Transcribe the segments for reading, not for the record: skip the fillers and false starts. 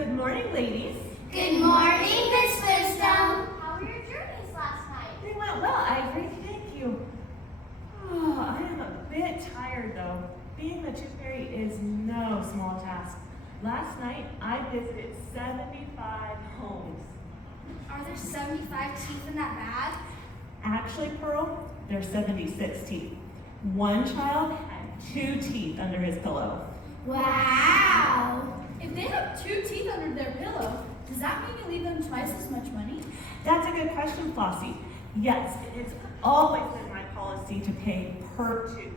Good morning, ladies. Good morning, Miss Wisdom. How were your journeys last night? They went well, Ivory. Thank you. Oh, I am a bit tired, though. Being the Tooth Fairy is no small task. Last night, I visited 75 homes. Are there 75 teeth in that bag? Actually, Pearl, there's 76 teeth. One child had 2 teeth under his pillow. Wow! If they have 2 teeth under their pillow, does that mean you leave them twice as much money? That's a good question, Flossie. Yes, it's always been my policy to pay per tooth.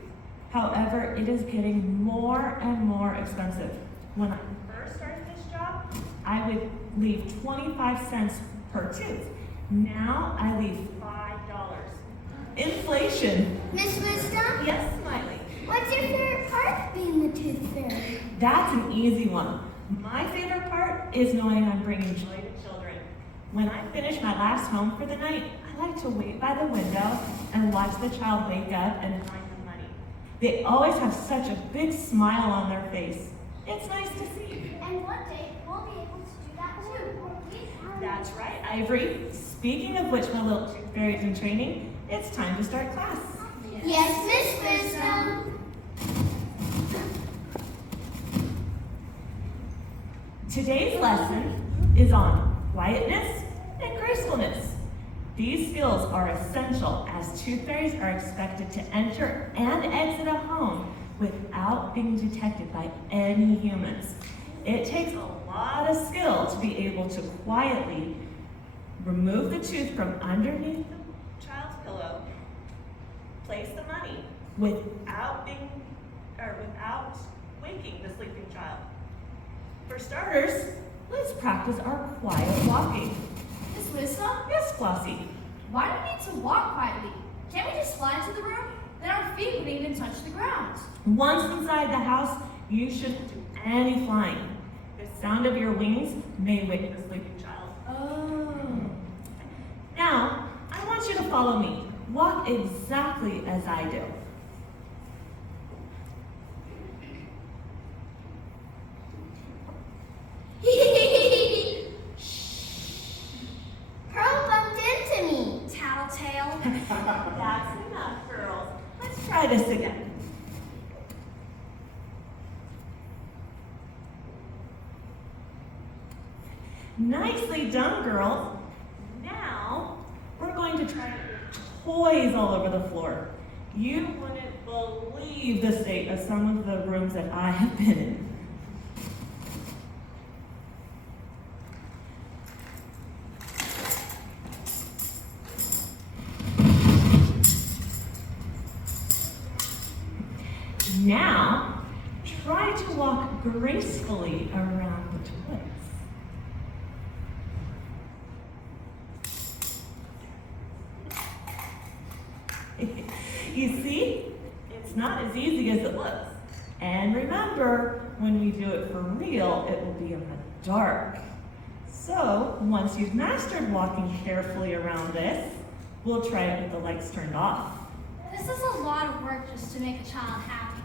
However, it is getting more and more expensive. When I first started this job, I would leave 25 cents per tooth. Now I leave $5. Inflation. Miss Wisdom, Yes, Smiley. what's your favorite part of being the Tooth Fairy? That's an easy one. My favorite part is knowing I'm bringing joy to children. When I finish my last home for the night, I like to wait by the window and watch the child wake up and find the money. They always have such a big smile on their face. It's nice to see. And one day we'll be able to do that too. That's right, Ivory. Speaking of which, my little tooth fairies in training, it's time to start class. Yes, Miss Wisdom. Today's lesson is on quietness and gracefulness. These skills are essential as tooth fairies are expected to enter and exit a home without being detected by any humans. It takes a lot of skill to be able to quietly remove the tooth from underneath the child's pillow, place the money without waking the sleeping child. For starters, let's practice our quiet walking. Miss Wisdom, Yes, Flossie. why do we need to walk quietly? Can't we just fly into the room? Then our feet wouldn't even touch the ground. Once inside the house, you shouldn't do any flying. The sound of your wings may wake the sleeping child. Oh. Now, I want you to follow me. Walk exactly as I do. Pearl bumped into me. Tattletale. That's enough, girls. Let's try this again. Nicely done, girls. Now, we're going to try toys all over the floor. You wouldn't believe the state of some of the rooms that I have been in. Now, try to walk gracefully around the toys. You see, it's not as easy as it looks. And remember, when we do it for real, it will be in the dark. So, once you've mastered walking carefully around this, we'll try it with the lights turned off. This is a lot of work just to make a child happy.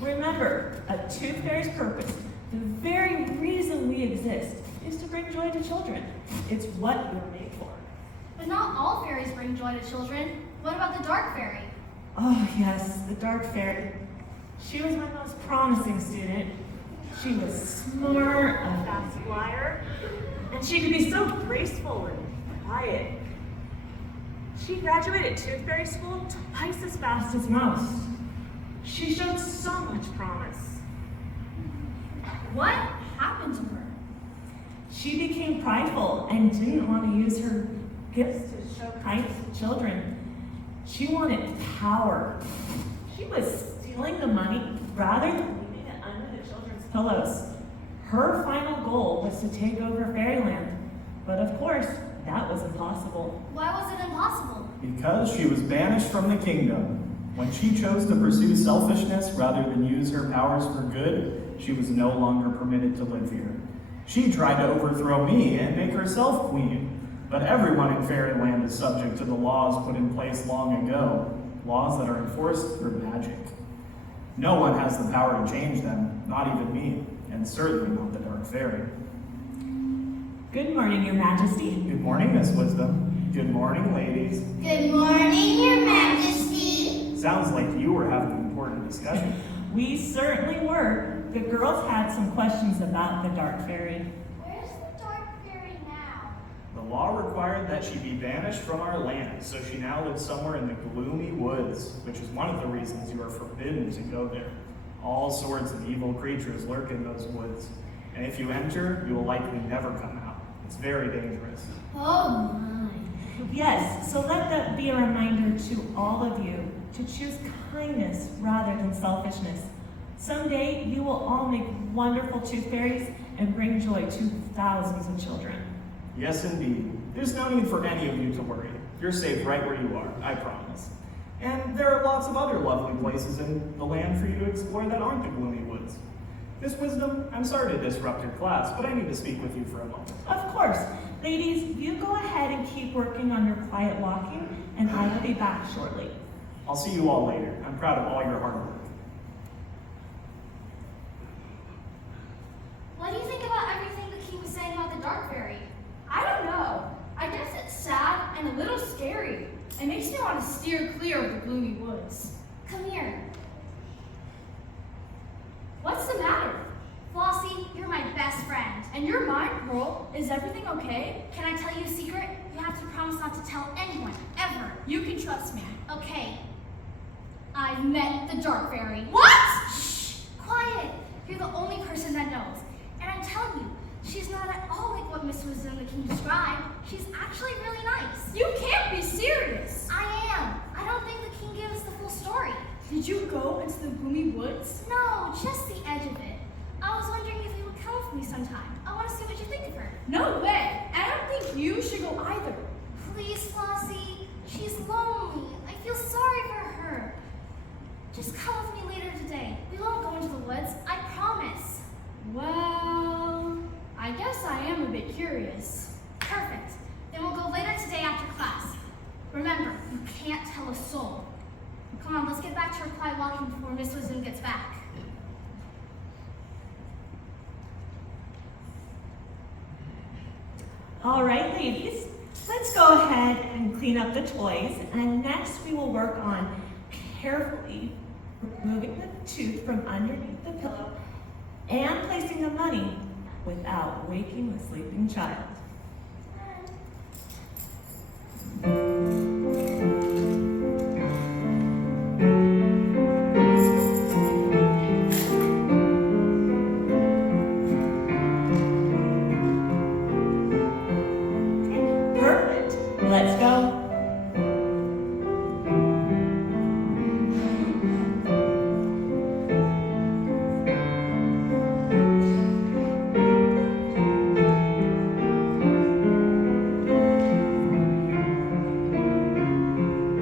Remember, a tooth fairy's purpose, the very reason we exist, is to bring joy to children. It's what you're made for. But not all fairies bring joy to children. What about the dark fairy? Oh yes, the dark fairy. She was my most promising student. She was smart, a fast flyer, and she could be so graceful and quiet. She graduated Tooth Fairy School twice as fast as most. She showed so much promise. What happened to her? She became prideful and didn't want to use her gifts to show kindness to children. She wanted power. She was stealing the money rather than leaving it under the children's pillows. Her final goal was to take over Fairyland. But of course, that was impossible. Why was it impossible? Because she was banished from the kingdom. When she chose to pursue selfishness rather than use her powers for good, she was no longer permitted to live here. She tried to overthrow me and make herself queen. But everyone in Fairyland is subject to the laws put in place long ago, laws that are enforced through magic. No one has the power to change them, not even me, and certainly not the Dark Fairy. Good morning, Your Majesty. Good morning, Miss Wisdom. Good morning, ladies. Good morning, Your Majesty. Sounds like you were having an important discussion. We certainly were. The girls had some questions about the Dark Fairy. Where's the Dark Fairy now? The law required that she be banished from our land, so she now lives somewhere in the gloomy woods, which is one of the reasons you are forbidden to go there. All sorts of evil creatures lurk in those woods, and if you enter, you will likely never come out. It's very dangerous. Oh my. Yes, so let that be a reminder to all of you to choose kindness rather than selfishness. Someday you will all make wonderful tooth fairies and bring joy to thousands of children. Yes, indeed. There's no need for any of you to worry. You're safe right where you are, I promise. And there are lots of other lovely places in the land for you to explore that aren't the gloomy woods. Miss Wisdom, I'm sorry to disrupt your class, but I need to speak with you for a moment. Of course. Ladies, you go ahead and keep working on your quiet walking, and I will be back shortly. I'll see you all later. I'm proud of all your hard work. What do you think about everything the king was saying about the Dark Fairy? I don't know. I guess it's sad and a little scary. It makes me want to steer clear of the gloomy woods. Come here. What's the matter? Flossie, you're my best friend. And you're mine, Pearl. Is everything okay? Can I tell you a secret? You have to promise not to tell anyone, ever. You can trust me. Okay. I've met the Dark Fairy. What? Shh! Quiet! You're the only person that knows. And I'm telling you, she's not at all like what Miss Wisdom the King described. She's actually really nice. You can't be serious. I am. I don't think the king gave us the full story. Did you go into the gloomy woods? No, just the edge of it. I was wondering if you would come with me sometime. I want to see what you think of her. No way. And I don't think you should go either. Please, Flossie. She's lonely. I feel sorry for her. Just come with me later today. We won't go into the woods. I promise. Well, I guess I am a bit curious. Perfect. Then we'll go later today after class. Remember, you can't tell a soul. Come on, let's get back to our quiet walking before Miss Wisdom gets back. All right, ladies, let's go ahead and clean up the toys, and next we will work on carefully removing the tooth from underneath the pillow and placing the money without waking the sleeping child. Perfect. Let's go.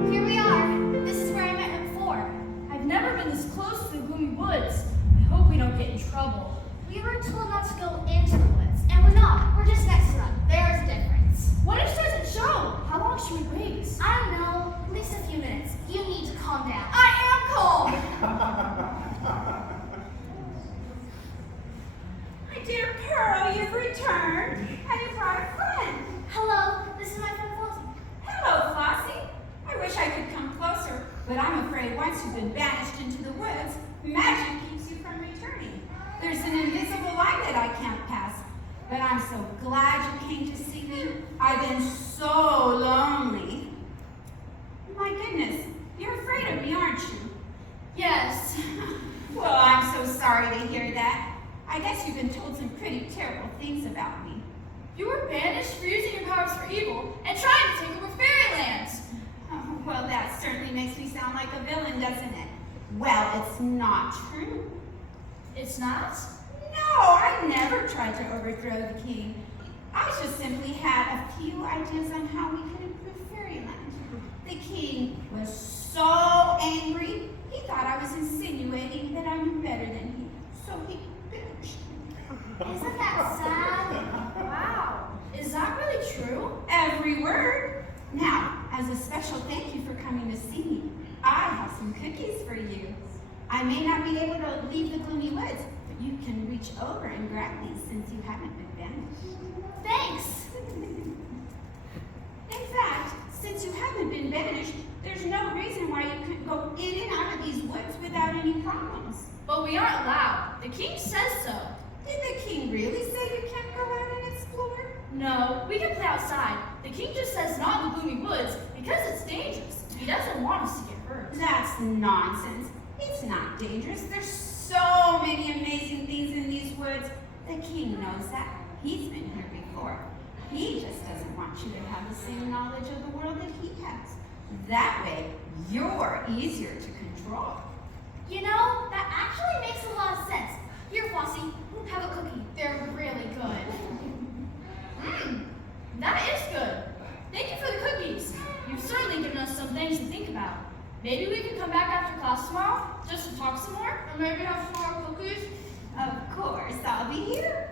Here we are. This is where I met her before. I've never been this close to the gloomy woods. I hope we don't get in trouble. We were told not to go into the woods, and we're not. We're just next to them. There's a difference. What if she doesn't show? How long should we wait? I don't know. At least a few minutes. You need to calm down. I am calm. My dear Pearl, you've returned, and you brought a friend. Hello, this is my friend Flossie. Hello, Flossie. I wish I could come closer, but I'm afraid once you've been banished into the woods, magic keeps you from returning. There's an invisible line that I can't pass, but I'm so glad you came to see me. I've been so lonely. My goodness, you're afraid of me, aren't you? Yes. Well, I'm so sorry to hear that. I guess you've been told some pretty terrible things about me. You were banished for using your powers for evil and trying to take over fairyland. Oh, well, that certainly makes me sound like a villain, doesn't it? Well, it's not true. It's not? No, I never tried to overthrow the king. I just simply had a few ideas on how we could improve fairyland. The king was so angry, he thought I was insinuating that I'm better than he, so he banished me. Isn't that sad? Wow. Is that really true? Every word. Now, as a special thank you for coming to see me, I have some cookies for you. I may not be able to leave the gloomy woods, but you can reach over and grab these since you haven't been banished. Thanks. In fact, since you haven't been banished, there's no reason why you couldn't go in and out of these woods without any problems. But we aren't allowed. The king says so. Did the king really say you can't go out and explore? No, we can play outside. The king just says not in the gloomy woods because it's dangerous. He doesn't want us to get hurt. That's nonsense. It's not dangerous. There's so many amazing things in these woods. The king knows that. He's been here before. He just doesn't want you to have the same knowledge of the world that he has. That way, you're easier to control. You know, that actually makes a lot of sense. Here, Flossie, have a cookie. They're really good. That is good. Thank you for the cookies. You've certainly given us some things to think about. Maybe we can come back after class tomorrow just to talk some more, or maybe have some more cookies. Of course, I'll be here.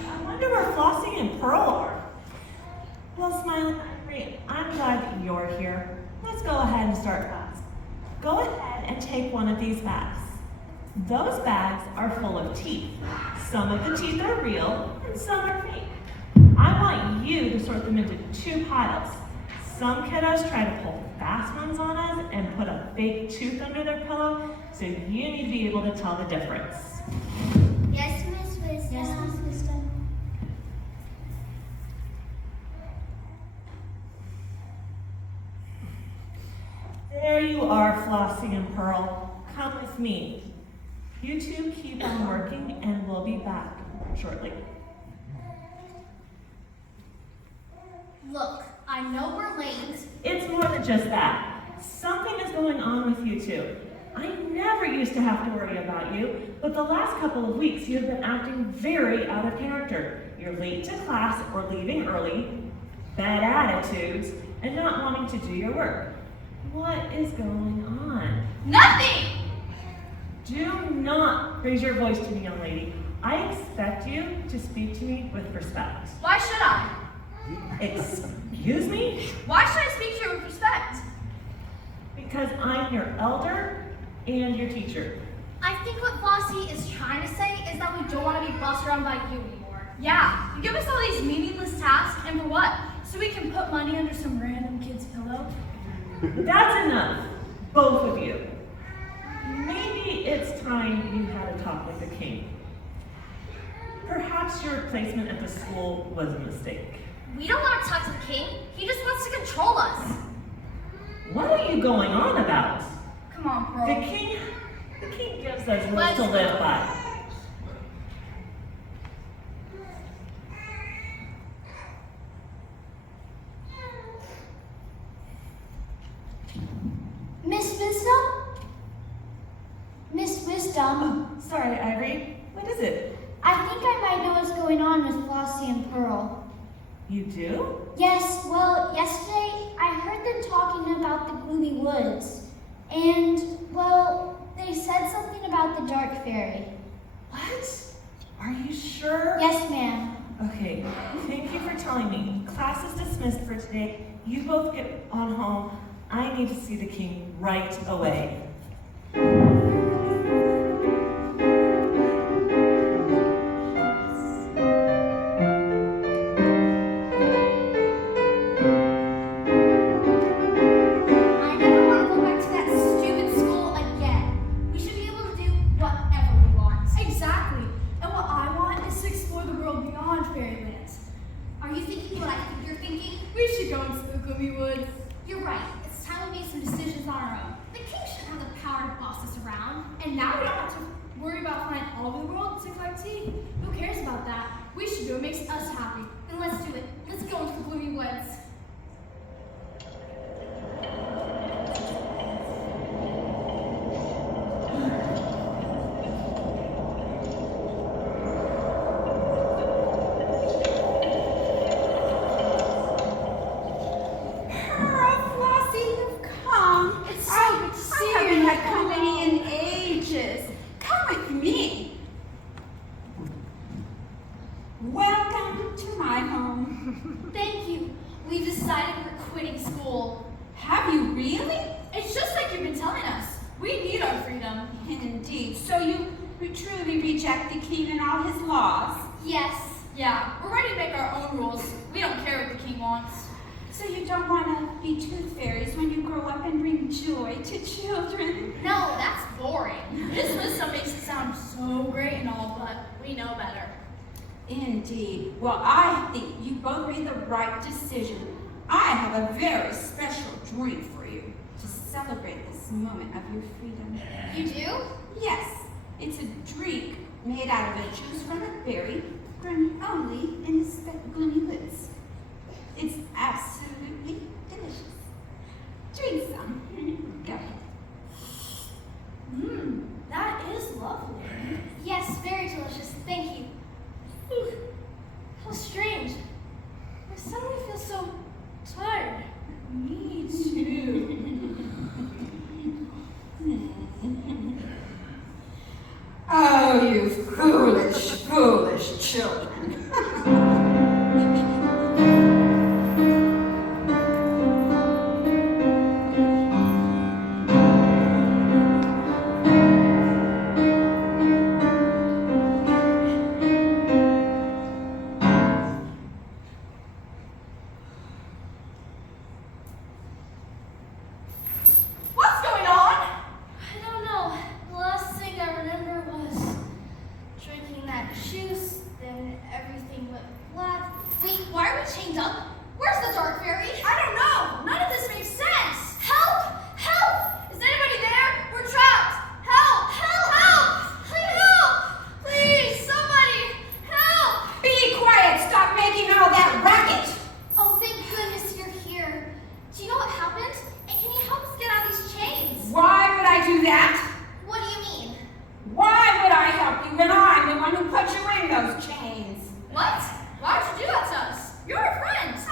I wonder where Flossie and Pearl are. Well, Smiling Ivory, I'm glad that you're here. Let's go ahead and start class. Go ahead and take one of these bags. Those bags are full of teeth. Some of the teeth are real and some are fake. I want you to sort them into two piles. Some kiddos try to pull fast ones on us and put a fake tooth under their pillow, so you need to be able to tell the difference. Yes, Miss Wisdom. Yes, Miss Wisdom. There you are, Flossie and Pearl. Come with me. You two keep on working and we'll be back shortly. Look, I know we're late. It's more than just that. Something is going on with you two. I never used to have to worry about you, but the last couple of weeks you've been acting very out of character. You're late to class or leaving early, bad attitudes, and not wanting to do your work. What is going on? Nothing! Do not raise your voice to me, young lady. I expect you to speak to me with respect. Why should I? Excuse me? Why should I speak to you with respect? Because I'm your elder and your teacher. I think what Flossie is trying to say is that we don't want to be bossed around by you anymore. Yeah, you give us all these meaningless tasks, and for what? So we can put money under some random kid's pillow? That's enough, both of you. Maybe it's time you had a talk with the king. Perhaps your placement at the school was a mistake. We don't want to talk to the king. He just wants to control us. What are you going on about? Come on, Pearl. The king gives us rules to live by. Miss Wisdom? Miss Wisdom, Sorry, Ivory. What is it? I think I might know what's going on with Flossie and Pearl. You do? Yes, well, yesterday I heard them talking about the gloomy woods. And, well, they said something about the dark fairy. What? Are you sure? Yes, ma'am. Okay, thank you for telling me. Class is dismissed for today. You both get on home. I need to see the king right away. I never want to go back to that stupid school again. We should be able to do whatever we want. Exactly. And what I want is to explore the world beyond fairyland. Are you thinking what I think you're thinking? We should go into the gloomy woods. You're right. It's time we make some decisions on our own. The king shouldn't have the power to boss us around. And now we don't have to worry about flying all over the world to collect tea. Who cares about that? We should do what makes us happy. Then let's do it. Let's go into the gloomy woods. Thank you. We've decided we're quitting school. Have you really? It's just like you've been telling us. We need our freedom. Indeed. So you truly reject the king and all his laws? Yes. Yeah, we're ready to make our own rules. We don't care what the king wants. So you don't want to be tooth fairies when you grow up and bring joy to children? No, that's boring. This wisdom makes it sound so great and all, but we know better. Indeed. Well, I think you both made the right decision. I have a very special drink for you to celebrate this moment of your freedom. You do? Yes, it's a drink made out of a juice from a berry grown only in the gloomy woods. It's absolutely delicious. Drink some. Go ahead. That is lovely. Yes, very delicious. Thank you. Whew. How strange. I suddenly feel so tired. Me too. Oh, you foolish, foolish children. What's going on? I don't know. The last thing I remember was drinking that juice, then everything went black. Wait, why are we chained up? Where's the dark fairy? I don't know. None of this makes sense. Help! Help! Is anybody there? We're trapped. Help! Help! Help! Help! Please, somebody, help! Be quiet! Stop making all that racket! Oh, thank goodness you're here. Do you know what happened? And can you help us get out of these chains? Why would I do that? What do you mean? Why would I help you when I'm the one who put you in those chains? What? Why'd you do that to us? You're our friends.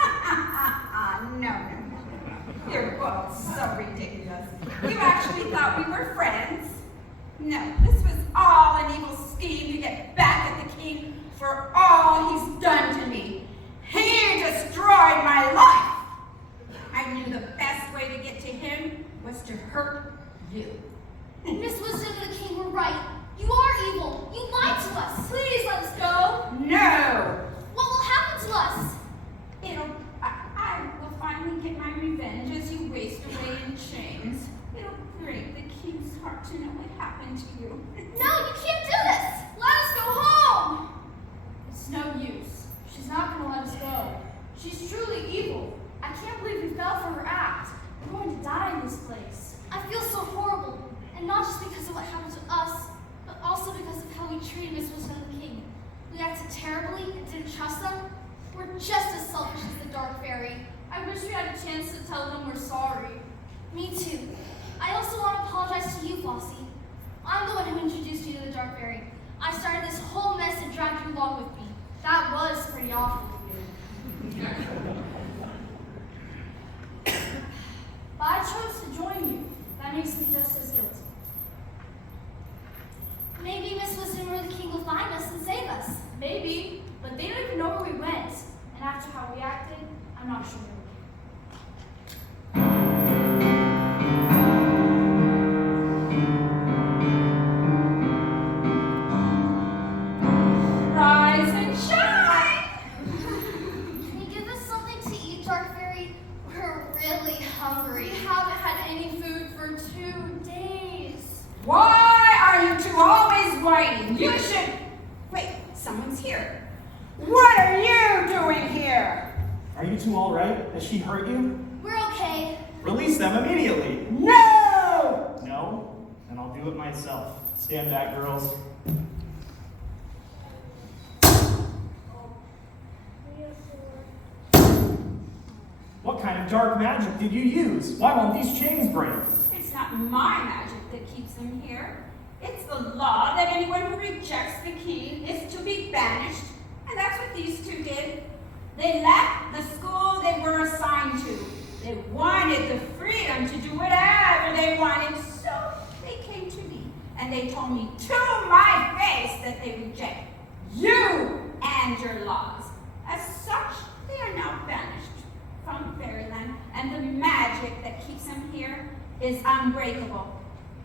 No. You're both so ridiculous. You actually thought we were friends? No, this was all an evil scheme to get back at the king for all he's done to me. He destroyed my life. I knew the best way to get to him was to hurt you. Miss Wisdom and the king were right. You are evil. You lied to us. Please let us go. No! What will happen to us? I will finally get my revenge as you waste away in chains. It'll break the king's heart to know what happened to you. No, you can't do this. Let us go home. It's no use. She's not going to let us go. She's truly evil. I can't believe we fell for her act. We're going to die in this place. I feel so horrible. And not just because of what happened to us, but also because of how we treated Miss Wisdom and the king. We acted terribly and didn't trust them. We're just as selfish as the Dark Fairy. I wish we had a chance to tell them we're sorry. Me too. I also want to apologize to you, Flossie. I'm the one who introduced you to the Dark Fairy. I started this whole mess and dragged you along with me. That was pretty awful of you. But I chose to join you. That makes me just as guilty. Maybe Miss Wisdom or the king will find us and save us. Maybe, but they don't even know where we went. And after how we acted, I'm not sure. Rise and shine! Can you give us something to eat, Dark Fairy? We're really hungry. We haven't had any food for 2 days. Why are you two always whining? You should... Wait, someone's here. What are you doing here? Are you two all right? Has she hurt you? We're okay. Release them immediately. No! No? Then I'll do it myself. Stand back, girls. What kind of dark magic did you use? Why won't these chains break? It's not my magic that keeps them here. It's the law that anyone who rejects the king is to be banished. And that's what these two did. They left the school they were assigned to. They wanted the freedom to do whatever they wanted, so they came to me. And they told me to my face that they reject you and your laws. As such, they are now banished from fairyland, and the magic that keeps them here is unbreakable,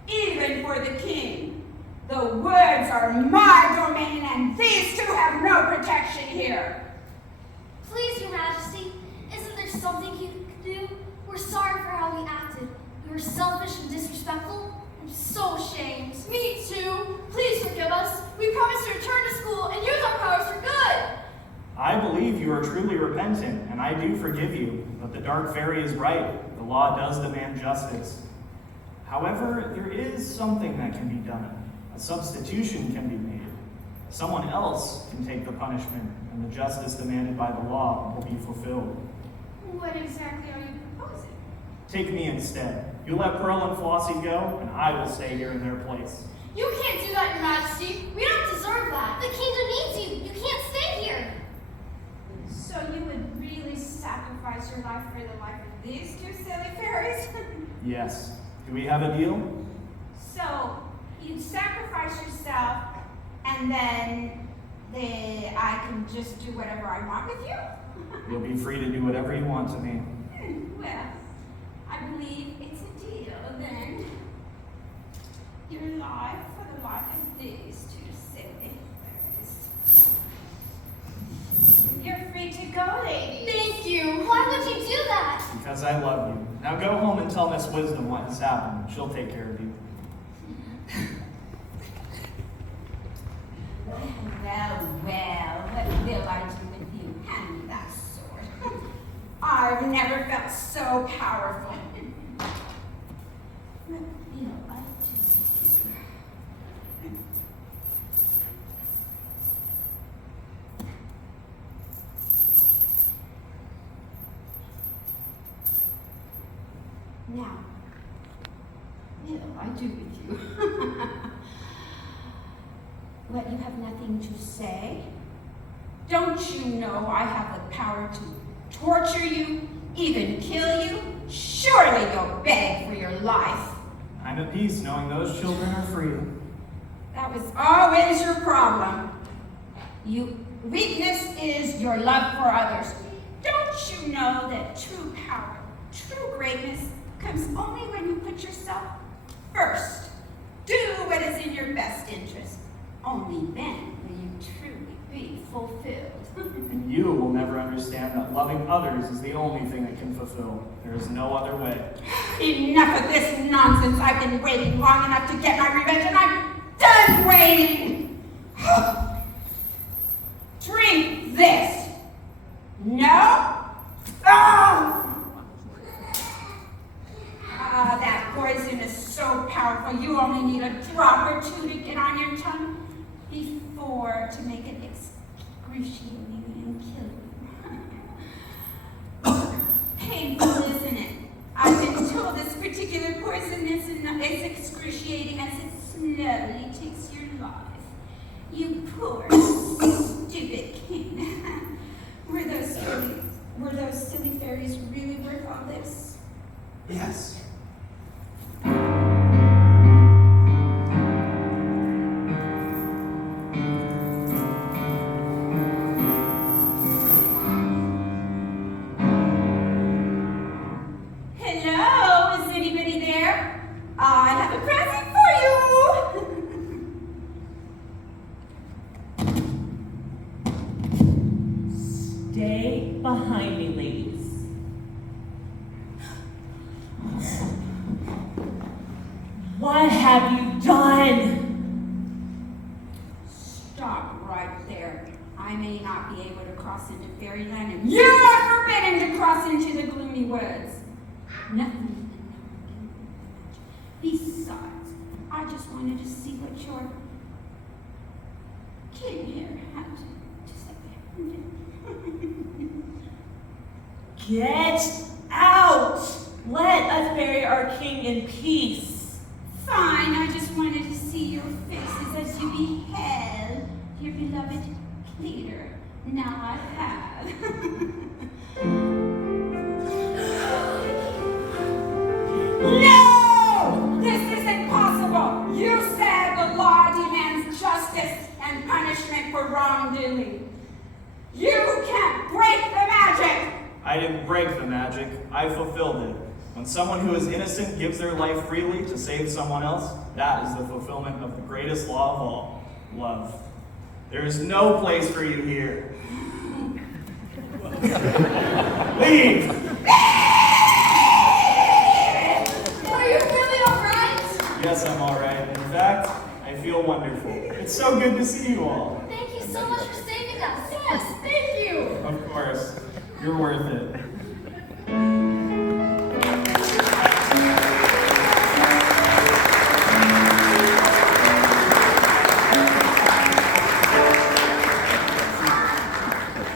even for the king. The woods are my domain, and these two have no protection here. Please, Your Majesty, isn't there something you could do? We're sorry for how we acted. We were selfish and disrespectful. I'm so ashamed. Me too. Please forgive us. We promise to return to school and use our powers for good. I believe you are truly repentant, and I do forgive you. But the Dark Fairy is right. The law does demand justice. However, there is something that can be done. A substitution can be made. Someone else can take the punishment, and the justice demanded by the law will be fulfilled. What exactly are you proposing? Take me instead. You let Pearl and Flossie go, and I will stay here in their place. You can't do that, Your Majesty. We don't deserve that. The kingdom needs you. You can't stay here. So you would really sacrifice your life for the life of these two silly fairies? Yes. Do we have a deal? So you'd sacrifice yourself, and then I can just do whatever I want with you? You'll be free to do whatever you want to me. Well, I believe it's a deal then. Your life for the life of these two silly fairies. You're free to go, ladies. Thank you. Why would you do that? Because I love you. Now go home and tell Miss Wisdom what has happened. She'll take care of you. Well, what will I do with you? Hand me that sword. I've never felt so powerful. What will I do with you? Now, what will I do with you? What, you have nothing to say? Don't you know I have the power to torture you, even kill you? Surely you'll beg for your life. I'm at peace knowing those children are free. That was always your problem. Weakness is your love for others. Don't you know that true power, true greatness, comes only when you put yourself first? Do what is in your best interest. Only then will you truly be fulfilled. And you will never understand that loving others is the only thing that can fulfill. There is no other way. Enough of this nonsense. I've been waiting long enough to get my revenge, and I'm done waiting. Drink this. No? Oh! That poison is so powerful. You only need a drop or two to get on your tongue before to make it excruciating and kill you. Painful, isn't it? I've been told this particular poison is excruciating as it slowly takes your life. You poor, stupid king. Were those silly fairies really worth all this? Yes. Hello, is anybody there? I have a present for you. Stay behind me, ladies. What have you done? Stop right there. I may not be able to cross into fairyland, and you are forbidden to cross into the gloomy woods. Nothing. Besides, I just wanted to see what your king here had to say. Get out! Let us bury our king in peace. Fine, I just wanted to see your faces as you beheld your beloved leader. Now I have. No! This is impossible! You said the law demands justice and punishment for wrongdoing. You can't break the magic! I didn't break the magic, I fulfilled it. When someone who is innocent gives their life freely to save someone else, that is the fulfillment of the greatest law of all, love. There is no place for you here. Leave! Are you really alright? Yes, I'm alright. In fact, I feel wonderful. It's so good to see you all. Thank you so much for saving us. Yes, thank you. Of course, you're worth it.